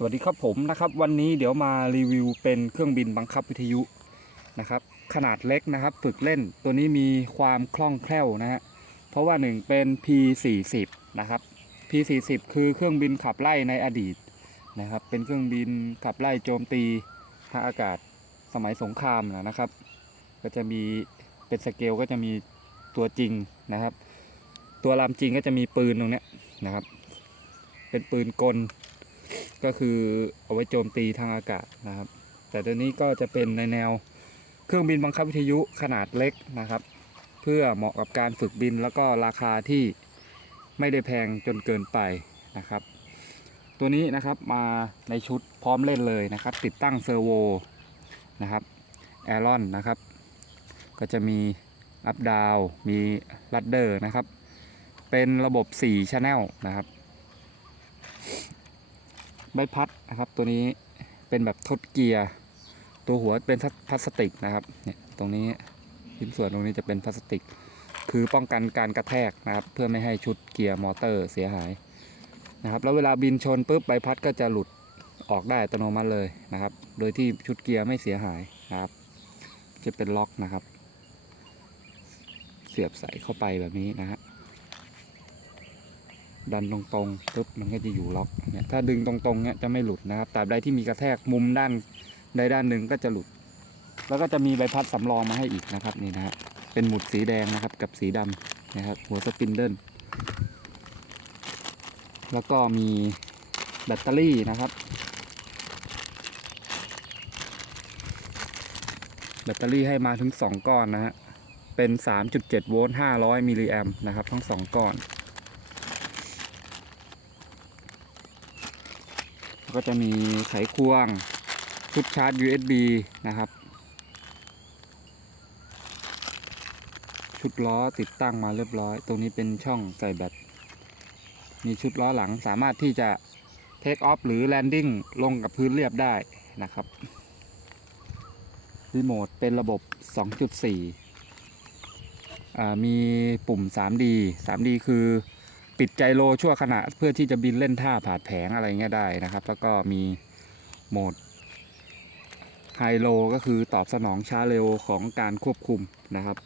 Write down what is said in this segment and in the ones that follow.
สวัสดีครับผมนะครับวันนี้เดี๋ยวมารีวิวเป็นเครื่องบินบังคับวิทยุนะครับขนาดเล็กนะครับฝึกเล่นตัวนี้มีความคล่องแคล่วนะฮะเพราะว่าหนึ่งเป็น P40 นะครับ P40 คือเครื่องบินขับไล่ในอดีตนะครับเป็นเครื่องบินขับไล่โจมตีทางอากาศสมัยสงครามนะครับ ก็จะมีเป็นสเกลก็จะมีตัวจริงนะครับ ตัวลำจริงก็จะมีปืนตรงนี้นะครับ เป็นปืนกล ก็คือเอาไว้โจมตีทางอากาศนะครับ แต่ตัวนี้ก็จะเป็นในแนวเครื่องบินบังคับวิทยุขนาดเล็กนะครับ เพื่อเหมาะกับการฝึกบินแล้วก็ราคาที่ไม่ได้แพงจนเกินไปนะครับ ตัวนี้นะครับมาในชุดพร้อมเล่นเลยนะครับ ติดตั้งเซอร์โวนะครับแอรอนนะครับ ก็จะมีอัพดาวมีลัดเดอร์นะครับ เป็นระบบ 4 Channel นะครับ ใบพัดนะครับ ตัวนี้เป็นแบบทดเกียร์ ตัวหัวเป็นพลาสติกนะครับ เนี่ยตรงนี้ชิ้นส่วนตรงนี้จะเป็นพลาสติก คือป้องกันการกระแทกนะครับ เพื่อไม่ให้ชุดเกียร์มอเตอร์เสียหายนะครับ แล้วเวลาบินชนปุ๊บใบพัดก็จะหลุดออกได้อัตโนมัติเลยนะครับ โดยที่ชุดเกียร์ไม่เสียหายนะครับ จะเป็นล็อกนะครับ เสียบใส่เข้าไปแบบนี้นะฮะ ดันตรงๆปุ๊บมันก็จะอยู่ล็อกเนี่ยถ้าดึงตรงๆเนี่ยจะไม่หลุดนะครับตราบใดที่มีกระแทกมุมด้านใดด้านหนึ่งก็จะหลุด แล้วก็จะมีใบพัดสำรองมาให้อีกนะครับนี่นะฮะเป็นหมุดสีแดงนะครับกับสีดำนะครับหัวสปินเดิลแล้วก็มีแบตเตอรี่นะครับ แบตเตอรี่ให้มาถึง 2 ก้อนนะฮะเป็น 3.7 โวลต์ 500 มิลลิแอมป์นะครับ ทั้ง 2 ก้อน แล้ว ก็จะมีไขควงชุดชาร์จ USB นะครับ ชุดล้อติดตั้งมาเรียบร้อย ตรงนี้เป็นช่องใส่แบต มีชุดล้อหลังสามารถที่จะเทคออฟหรือแลนดิ้งลงกับพื้นเรียบได้นะครับ รีโมทเป็นระบบ 2.4มีปุ่ม 3D 3D คือ ปิดใจโลชั่วขณะ เพื่อที่จะบินเล่นท่าผาดแผงอะไรเงี้ยได้นะครับ แล้วก็มีโหมดไฮโลก็คือตอบสนองช้าเร็วของการควบคุมนะครับ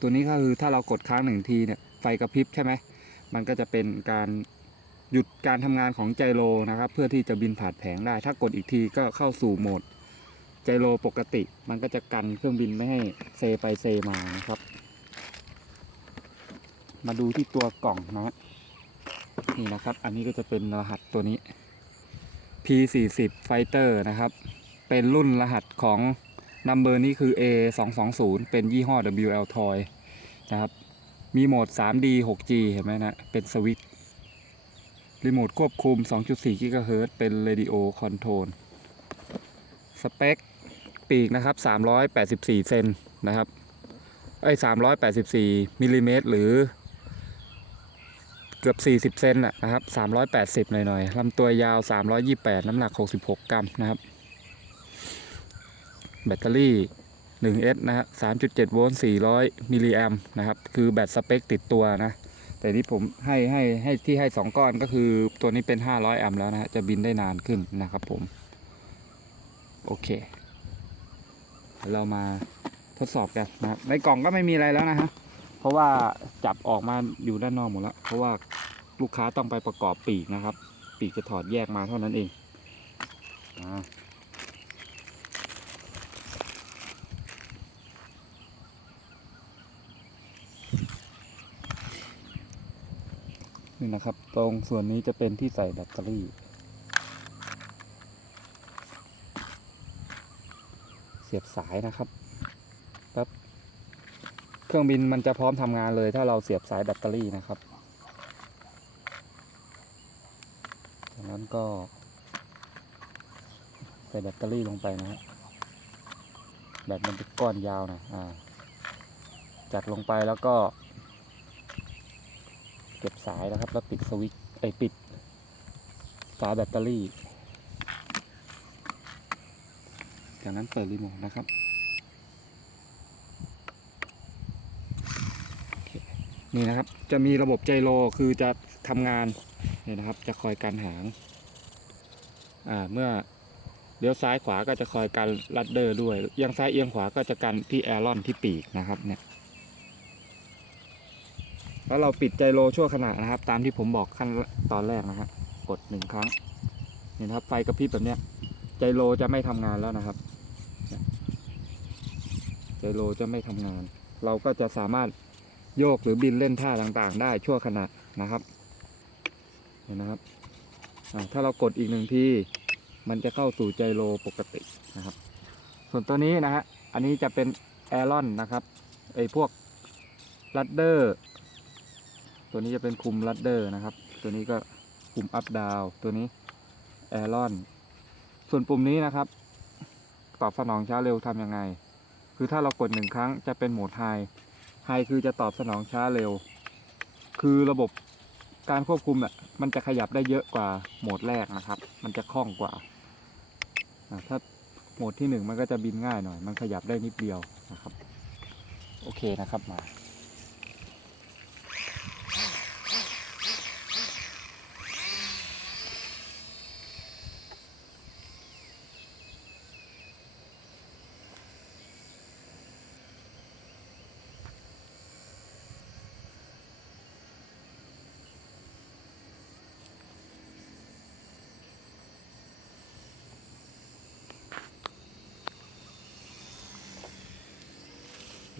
ตัวนี้ก็คือถ้าเรากดค้างหนึ่งทีเนี่ยไฟกระพริบใช่ไหมมันก็จะเป็นการหยุดการทำงานของใจโลนะครับ เพื่อที่จะบินผ่านแผงได้ ถ้ากดอีกทีก็เข้าสู่โหมดใจโลปกติ มันก็จะกันเครื่องบินไม่ให้เซไปเซมานะครับ มาดูที่ตัวกล่องนะฮะนี่นะครับ อันนี้ก็จะเป็นรหัสตัวนี้ P40 Fighter นะครับ เป็นรุ่นรหัสของนัมเบอร์นี้คือ A 2 2 0 เป็นยี่ห้อ WL Toy นะครับ มีโหมด 3D 6G เห็นไหมนะ เป็นสวิตช์รีโมทควบคุม 2.4 GHz เป็น Radio Control สเปค ปีกนะครับ 384 เซนนะครับเอ้ย384มิลลิเมตรหรือ เกือบ 40 เซนนะนะครับ 380 หน่อยๆลำตัวยาว 328 น้ำหนัก 66 กรัมนะครับ แบตเตอรี่ 1S นะฮะ3.7 โวลต์ 400 มิลลิแอมนะครับ คือแบตสเปคติดตัวนะ แต่ที่ผมให้ให้ให้ที่ให้ 2 ก้อนก็คือตัวนี้เป็น 500 แอมแล้วนะฮะ จะบินได้นานขึ้นนะครับผม โอเค เรามาทดสอบกันนะครับในกล่องก็ไม่มีอะไรแล้วนะฮะ เพราะว่าจับออกมาอยู่ด้านนอกหมดแล้ว เพราะว่าลูกค้าต้องไปประกอบปีกนะครับ ปีกจะถอดแยกมาเท่านั้นเองนี่นะครับ ตรงส่วนนี้จะเป็นที่ใส่แบตเตอรี่เสียบสายนะครับ เครื่องบินมันจะพร้อมทำงานเลย ถ้าเราเสียบสายแบตเตอรี่นะครับจากนั้นก็ใส่แบตเตอรี่ลงไปนะฮะแบตมันเป็นก้อนยาวนะอ่าจัดลงไปแล้วก็ เก็บสายนะครับ แล้วปิดสวิตช์ไอปิดฝาแบตเตอรี่ จากนั้นเปิดรีโมทนะครับ นี่นะครับ จะมีระบบไจโรคือจะทำงานเนี่ยนะครับ จะคอยการหางอ่าเมื่อเลี้ยวซ้ายขวาก็จะคอยกันลัดเดอร์ด้วยเอียงซ้ายเอียงขวาก็จะกันที่แอรอนที่ปีกนะครับเนี่ยแล้วเราปิดใจโลชั่วขณะนะครับ ตามที่ผมบอกขั้นตอนแรกนะฮะกดหนึ่งครั้งเห็นนะครับไฟกระพริบแบบเนี้ยใจโลจะไม่ทำงานแล้วนะครับ ใจโลจะไม่ทำงาน เราก็จะสามารถ โยกหรือบินเล่นท่าต่างๆ ได้ชั่วขณะนะครับเห็นนะครับถ้าเรากดอีกหนึ่งทีมันจะเข้าสู่ใจโลปกตินะครับ ส่วนตัวนี้นะฮะอันนี้จะเป็นแอรอนนะครับไอพวกลัดเดอร์ตัวนี้จะเป็นคุมลัดเดอร์นะครับ ตัวนี้ก็คุมอัพดาวตัวนี้แอรอนส่วนปุ่มนี้นะครับ ตอบสนองช้าเร็วทำยังไง คือถ้าเรากดหนึ่งครั้งจะเป็นโหมดไฮ ไฮคือจะตอบสนองช้าเร็ว คือระบบการควบคุมอะมันจะขยับได้เยอะกว่าโหมดแรกนะครับ มันจะคล่องกว่าถ้าโหมดที่หนึ่งมันก็จะบินง่ายหน่อย มันขยับได้นิดเดียวนะครับ โอเคนะครับมา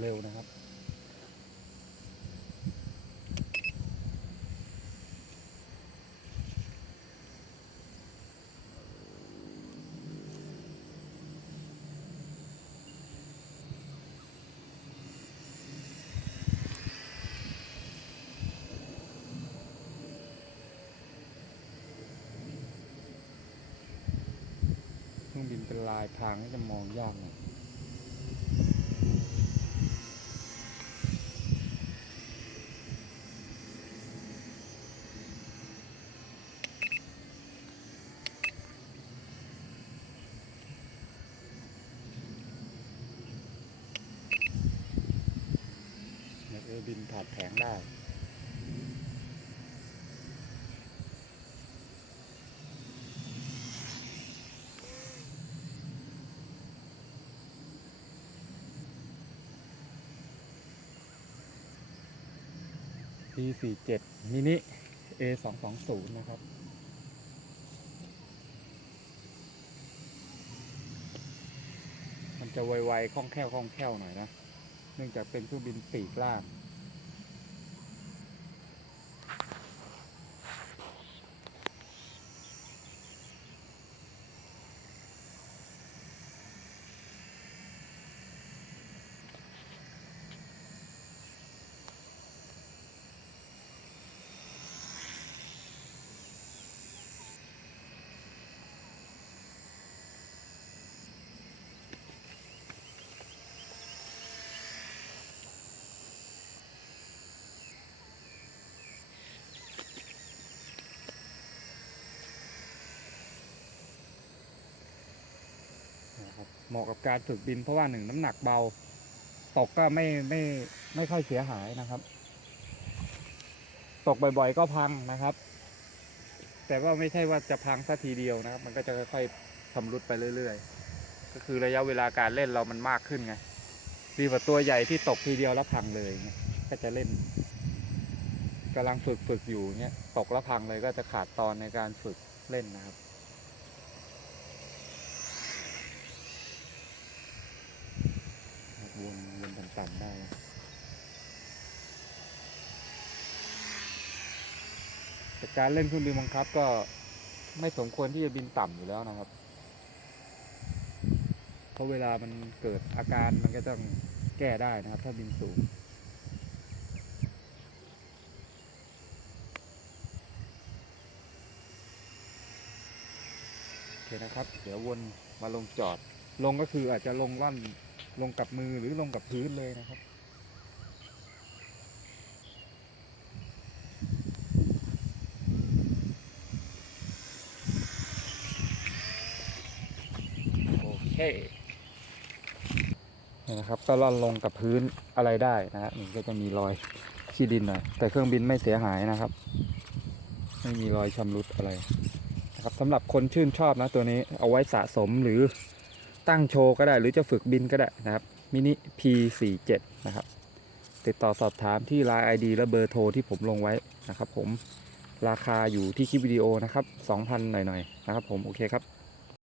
เร็วนะครับ เครื่องบินเป็นลายทางที่จะมองยากหน่อย คือบินถาดแผงได้ P47 มินิ A220 นะครับมันจะไวๆคล่องแคล่วคล่องแคล่วหน่อยนะ เนื่องจากเป็นเครื่องบินปีกล่าง เหมาะกับการฝึกบิน เพราะว่าหนึ่งน้ำหนักเบา ตกก็ไม่ไม่ไม่ค่อยเสียหายนะครับ ตกบ่อยๆก็พังนะครับ แต่ว่าไม่ใช่ว่าจะพังสักทีเดียวนะครับ มันก็จะค่อยๆชำรุดไปเรื่อย ๆ ก็คือระยะเวลาการเล่นเรามันมากขึ้นไงดีกว่าตัวใหญ่ที่ตกทีเดียวแล้วพังเลยก็จะเล่นกำลังฝึกฝึกอยู่เงี้ยตกแล้วพังเลยก็จะขาดตอนในการฝึกเล่นนะครับ วนวน ต่ำๆได้แต่การเล่นเครื่องบินบังคับก็ไม่สมควรที่จะบินต่ำอยู่แล้วนะครับ เพราะเวลามันเกิดอาการมันก็ต้องแก้ได้นะครับ ถ้าบินสูงโอเคนะครับ เดี๋ยววนมาลงจอด ลงก็คืออาจจะลงล่อน ลงกับมือหรือลงกับพื้นเลยนะครับ โอเคนี่นะครับก็ล่อนลงกับพื้นอะไรได้นะฮะมันก็จะมีรอยขี้ดินหน่อยแต่เครื่องบินไม่เสียหายนะครับ ไม่มีรอยชำรุดอะไรนะครับสำหรับคนชื่นชอบนะตัวนี้เอาไว้สะสมหรือ ตั้งโชว์ก็ได้ หรือจะฝึกบินก็ได้นะครับมินิ P47 นะครับ ติดต่อสอบถามที่ Line ID และเบอร์โทรที่ผมลงไว้นะครับผมราคาอยู่ที่คลิปวิดีโอนะครับ 2,000 หน่อยๆนะครับผม โอเคครับ